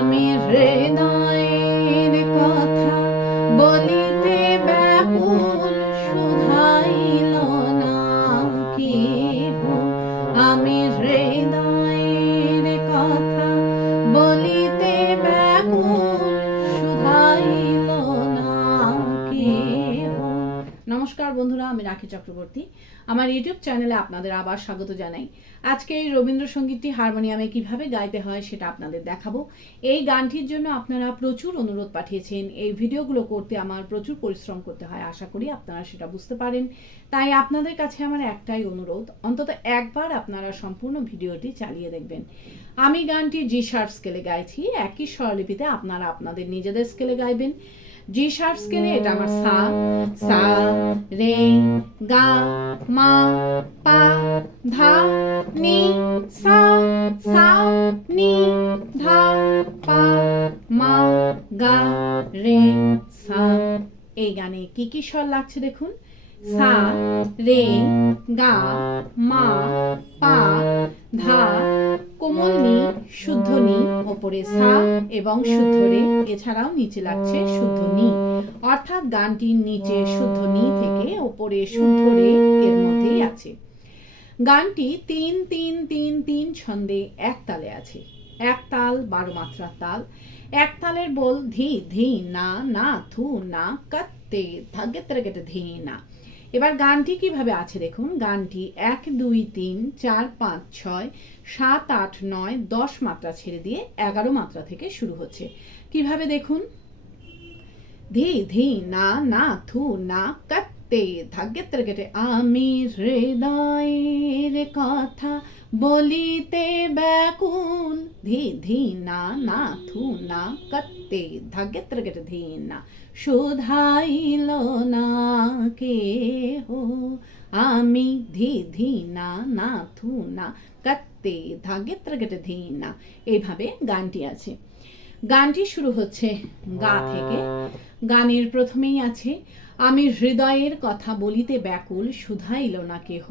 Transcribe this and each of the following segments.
আমি হৃদয়ের কথা বলিতে ব্যাকুল, শুধাইল না কেহ। আমি হৃদয়ের কথা বলিতে ব্যাকুল, শুধাইল না কেহ। নমস্কার বন্ধুরা, আমি রাখি চক্রবর্তী। আমার ইউটিউব চ্যানেলে আপনাদের আবার স্বাগত জানাই। আজকে এই রবীন্দ্রসঙ্গীতটি হারমোনিয়ামে কিভাবে গাইতে হয় সেটা আপনাদের দেখাবো। এই গানটির জন্য আপনারা প্রচুর অনুরোধ পাঠিয়েছেন। এই ভিডিওগুলো করতে আমার প্রচুর পরিশ্রম করতে হয়, আশা করি আপনারা সেটা বুঝতে পারেন। তাই আপনাদের কাছে আমার একটাই অনুরোধ, অন্তত একবার আপনারা সম্পূর্ণ ভিডিওটি চালিয়ে দেখবেন। আমি গানটি জি শার্প স্কেলে গাইছি, একই স্বরলিপিতে আপনারা আপনাদের নিজেদের স্কেলে গাইবেন। জি শার্প স্কেলে এটা আমার সা, সা রে গা মা পা ধা নি সা, সা নি ধা পা মা গা রে সা। এই গানে কি কি স্বর লাগছে দেখুন। সা রে গা মা পা ধা, কোমল নি শুদ্ধ নি, ওপরে সা এবং শুদ্ধ রে, এছাড়াও নিচে লাগছে শুদ্ধ নি। অর্থাৎ গানটির নিচে শুদ্ধ নি থেকে ওপরে শুদ্ধ রে এর মধ্যেই আছে। গানটি ৩-৩-৩-৩ ছন্দে এক তালে আছে। এক তাল ১২ মাত্রার তাল। এক তালের বল ধি ধি না না থু না কাত্তে ধাগে ত্রেগেটে ধি না। এবার গানটি কিভাবে আছে দেখুন। গানটি ১ ২ ৩ ৪ ৫ ৬ ৭ ৮ ৯ ১০ মাত্রা ছেড়ে দিয়ে ১১ মাত্রা থেকে শুরু হচ্ছে। কিভাবে দেখুন। ধি ধি না না থু না কাত্তে ধাগে ত্রেগেটে, আমি হৃদয়ের কথা বলিতে ব্যাকুল, ধি ধি না না থু না কাত্তে ধাগে ত্রেগেটে ধি না, শুধাইল না কেহ। আমি ধি ধি না না থু না কাত্তে ধাগে ত্রেগেটে ধি না। এইভাবে গানটি আছে। গানটি শুরু হচ্ছে গা থেকে। গানের প্রথমেই আছে আমি হৃদয়ের কথা বলিতে ব্যাকুল, শুধাইল না কেহ।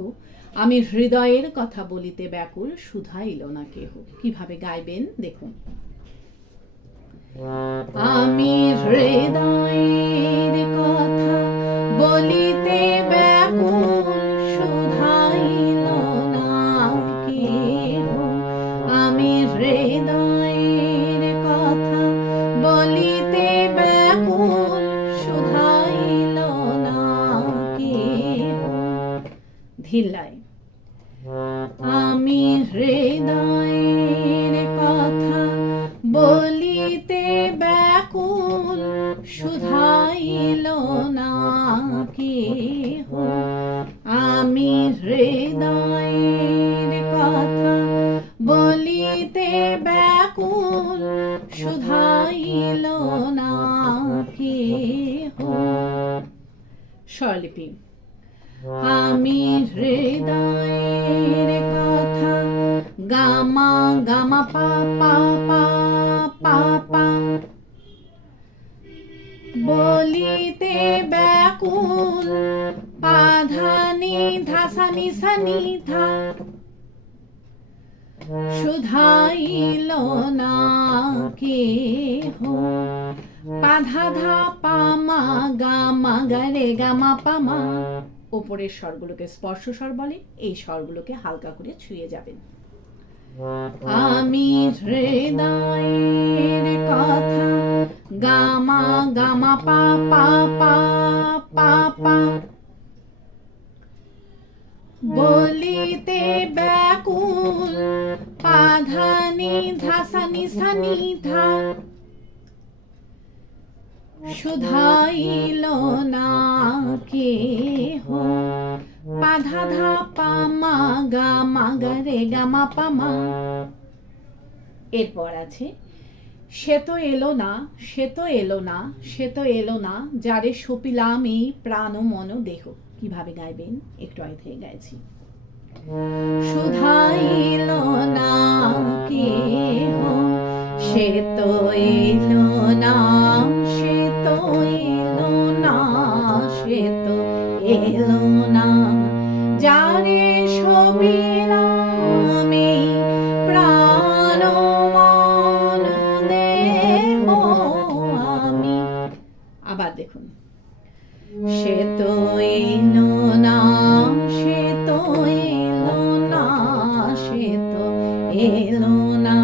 আমি হৃদয়ের কথা বলিতে ব্যাকুল, শুধাইল না কেহ। কিভাবে গাইবেন দেখুন। আমি হৃদয়ের কথা বলিতে ব্যাকুল, শুধাইল না কেহ। আমি হৃদয়ের কথা বলিতে ব্যাকুল, শুধাইল না কেহ। ধিল্লায়। আমি হৃদয়ের কথা বলিতে ব্যাকুল, শুধাইল না কেহ। আমি হৃদয়ের কথা বলিতে ব্যাকুল, শুধাইল না কেহ। স্বরলিপি। আমি হৃদয়ের কথা গামা গামা পা পা পা পা পা বলিতে ব্যাকুল, পা ধা নি ধা সা নি সা নি ধা, শুধাইল না কেহ। পা ধা ধা পা মা গা মা গা রে গা মা পা মা। উপরের স্বরগুলোকে স্পর্শ স্বর বলে, এই স্বরগুলোকে হালকা করে ছুঁয়ে যাবেন। আমি হৃদয়ের কথা গামা গামা পা পা পা পা পা বলিতে ব্যাকুল, পা ধা নি ধা সা নি সা নি ধা, শুধাইল না কেহ। পা ধা ধা পা মা গা মা গা রে গা মা পা মা। এরপর আছে সে তো এলো না, সে তো এলো না, সে তো এলো না, যারে সপিলাম এই প্রাণ মন দেহ। কিভাবে গাইবেন একটু আগে থেকে গাইছি। শুধাইল না কেহ, সে তো এলো না, সে তো এলো না, সে তো এলো না, যারে সপিলাম এই প্রাণ মন দেহ। দেখুন, সে তো এলো না, সে তো এলো না, সে তো এলো না,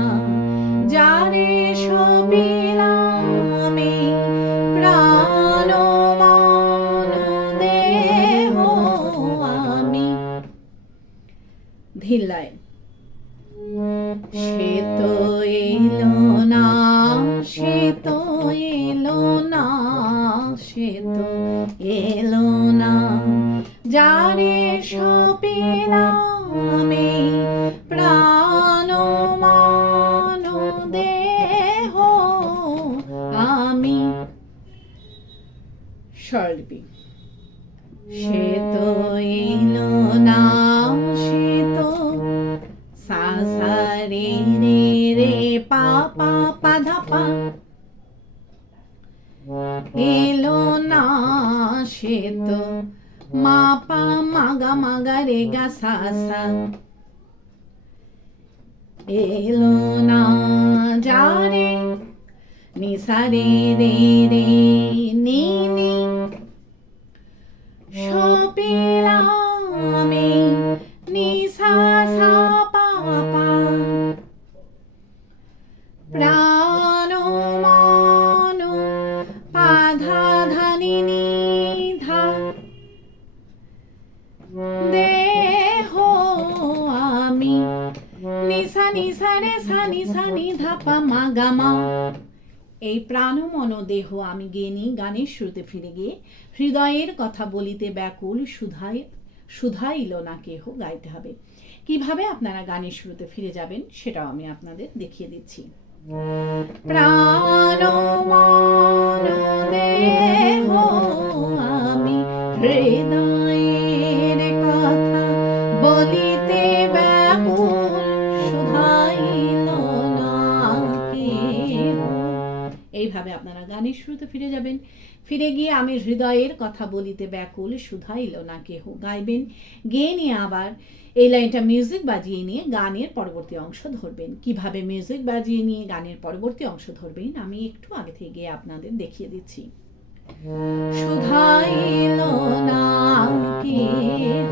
যারে সবিলাম আমি প্রাণ মন দেহ আমি। ধিল্লায়, সে তো এলো না, সে তো এলো না, সে তো এলো না, যারে সবিলাম আমি প্রাণ মন দেহ আমি। স্বরলিপি, সে তো এলো না, সে তো সা সা রে রে রে পা পা পা ধা পা, এলো না, সে তো মা পা মা গা রে গা সা সা, এলো না, যারে নি সা রে রে রে নি নি, সবিলাম আমি নি সা সা পা পা, প্রাণ মন পা ধা ধা নি নি ধা, দেহ আমি নি সা রে সা নি ধা পা মা গা মা। এই প্রাণ মন দেহ আমি গেয়ে গানের শুরুতে ফিরে গিয়ে হৃদয়ের কথা বলিতে ব্যাকুল শুধাইল না কেহ গাইতে হবে। কিভাবে আপনারা গানের শুরুতে ফিরে যাবেন সেটাও আমি আপনাদের দেখিয়ে দিচ্ছি। প্রাণ মন দেহ আমি হৃদয়ের কথা বলিতে ব্যাকুল শুধাইল না কেহ। এইভাবে আপনারা গানের শুরুতে ফিরে যাবেন। ফিরে গিয়ে আমি হৃদয়ের কথা বলিতে ব্যাকুল শুধাইল না কেহ গাইবেন। গেয়ে নিয়ে আবার এই লাইনটা মিউজিক বাজিয়ে নিয়ে গানের পরবর্তী অংশ ধরবেন। কিভাবে মিউজিক বাজিয়ে নিয়ে গানের পরবর্তী অংশ ধরবেন আমি একটু আগে থেকে গিয়ে আপনাদের দেখিয়ে দিচ্ছি। শুধাইল না কেহ,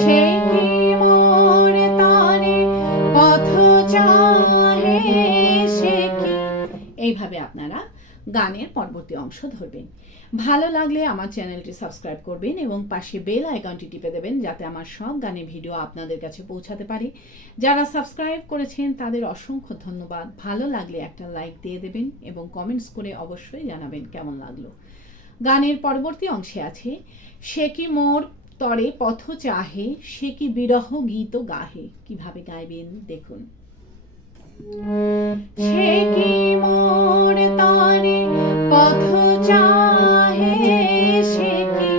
সে কি মোর তরে পথ চাহে, সে কি। এইভাবে আপনারা গানের পরবর্তী অংশ ধরবেন। ভালো লাগলে আমার চ্যানেলটি সাবস্ক্রাইব করবেন এবং পাশে বেল আইকনটি টিপে দেবেন যাতে আমার সব গানের ভিডিও আপনাদের কাছে পৌঁছাতে পারে। যারা সাবস্ক্রাইব করেছেন তাদের অসংখ্য ধন্যবাদ। ভালো লাগলে একটা লাইক দিয়ে দেবেন এবং কমেন্টস করে অবশ্যই জানাবেন কেমন লাগলো। গানের পরবর্তী অংশে আছে, সে কি মোর তরে পথ চাহে, সে কি বিরহ গীত গাহে। কিভাবে গাইবেন দেখুন। সে কি মোর তরে পথ চাহে, সে কি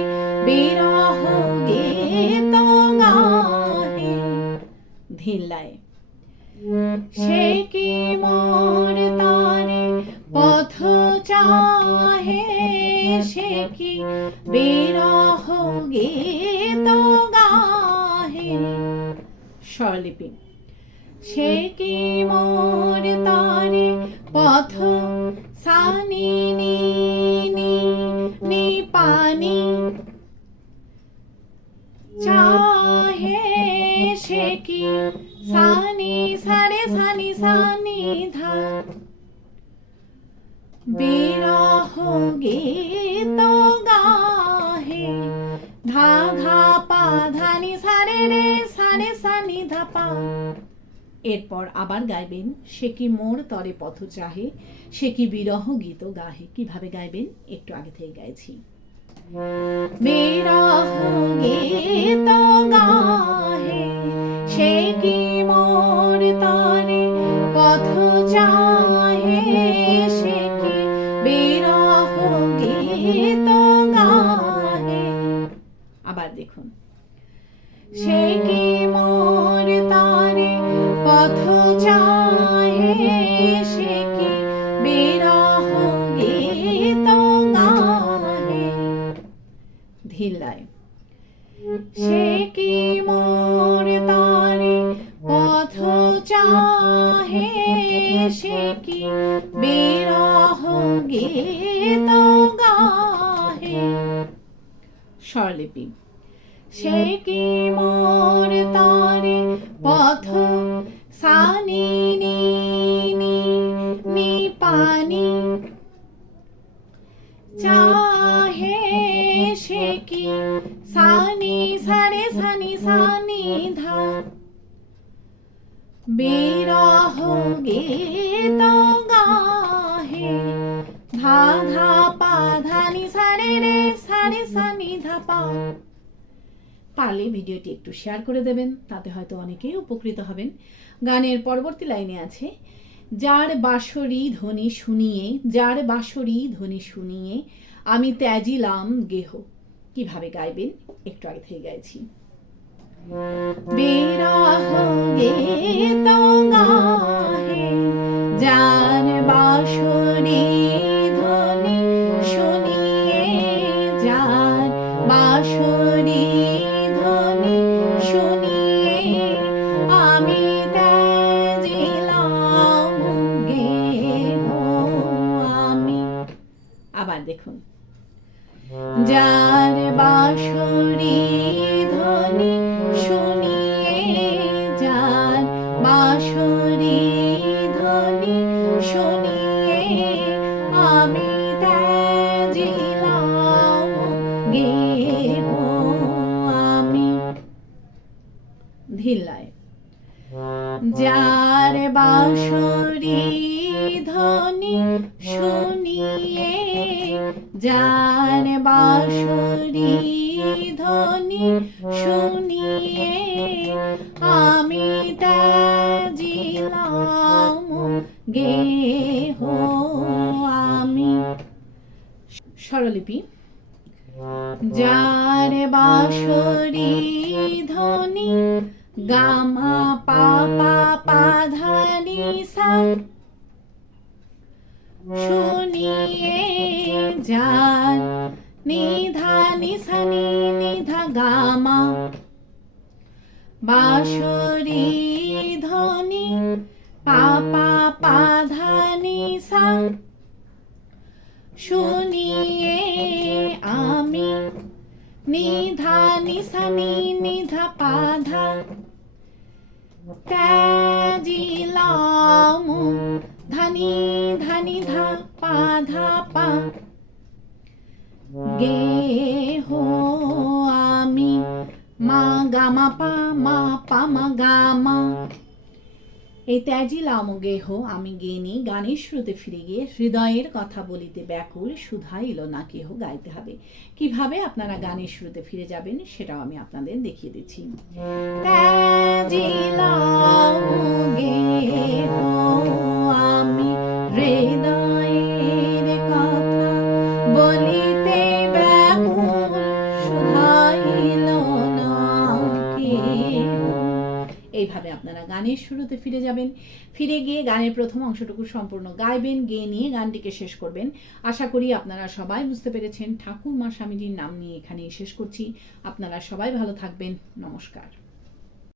বিরহ গীত গাহে। ধিল্লায়, সে কি মোর তরে পথ চাহে, সে কি বিরহ গীত গাহে। স্বরলিপি, সে কি মোর তরে পথ সা নি নি নি নি পানি চাহে, সে কি সা নি সা নি ধা, বিরহ গীত গাহে। ধা ধা পা ধা নি সা রে সা নি ধা পা। এরপর আবার গাইবেন, সে কি মোর তরে পথ চাহে, সে কি বিরহ গীত গাহে। কিভাবে গাইবেন একটু আগে থেকে গাইছি। বিরহ গীত গাহে, সে কি মোর তরে পথ চাহে, সে কি বিরহ গীত গাহে। আবার দেখুন, সে কি মোর তরে পথ চাহে, সে কি বিরহ গীত গাহে। ধিল্লায়, সে কি মোর তরে পথ চাহে, সে কি বিরহ গীত গাহে। স্বরলিপি। সে কি মোর তরে পথ সানি নি নি নি পানি চাহে, সে কি সানি সারে সানি সানি ধা বিরহ গীত গাহে। ধা ধা পা ধানি সারে রে সারে সানি ধা পা। পারলে ভিডিওটি একটু শেয়ার করে দেবেন, তাতে হয়তো অনেকেই উপকৃত হবেন। গানের পরবর্তী লাইনে আছে, যার বাঁশরি ধ্বনি শুনিয়ে, যার বাঁশরি ধ্বনি শুনিয়ে আমি ত্যাজিলাম গেহ। কিভাবে গাইবেন একটু আগে থেকে গাইছি। বিরহ গীত গাহে, যার বাঁশরি ধ্বনি শুনিয়ে, যার বাঁশরি ধ্বনি শুনিয়ে আমি ত্যাজিলাম গেহ আমি। আবার দেখুন, যার বাঁশরি ধ্বনি শুনিয়ে, যার বাঁশরি ধ্বনি শুনিয়ে আমি ত্যাজিলাম গেহ আমি। ধিল্লায়। যার বাঁশরি ধ্বনি শুনিয়ে, যার বাঁশরি ধ্বনি শুনিয়ে আমি ত্যাজিলাম গেহ আমি। স্বরলিপি। যার বাঁশরি ধ্বনি গামা পা পা পা ধা নি সা শুনিয়ে, যার নিধা নিসা নি নিধা গামা বাঁশরি ধ্বনি পা পা পা ধা নি সা শুনিয়ে আমি নিধা নিসা নি নিধা পা ধা ত্যাজিলাম ধানি ধানি ধা পা ধা পা গেহ আমি। মা গামা পা মা পা মা গামা। এই ত্যাজিলাম গেহ আমি গেনি গানের শুরুতে ফিরে গিয়ে হৃদয়ের কথা বলিতে ব্যাকুল শুধাইল না কেহ গাইতে হবে। কিভাবে আপনারা গানের শুরুতে ফিরে যাবেন সেটাও আমি আপনাদের দেখিয়ে দিচ্ছি। ত্যাজিলাম গেহ আমি হৃদয়ের কথা বলিতে ব্যাকুল শুধাইল না কেহ। এইভাবে আপনারা গানের শুরুতে ফিরে যাবেন, ফিরে গিয়ে গানের প্রথম অংশটুকু সম্পূর্ণ গাইবেন, গেয়ে নিয়ে গানটিকে শেষ করবেন। আশা করি আপনারা সবাই বুঝতে পেরেছেন। ঠাকুর মা স্বামীজির নাম নিয়ে এখানেই শেষ করছি। আপনারা সবাই ভালো থাকবেন। নমস্কার।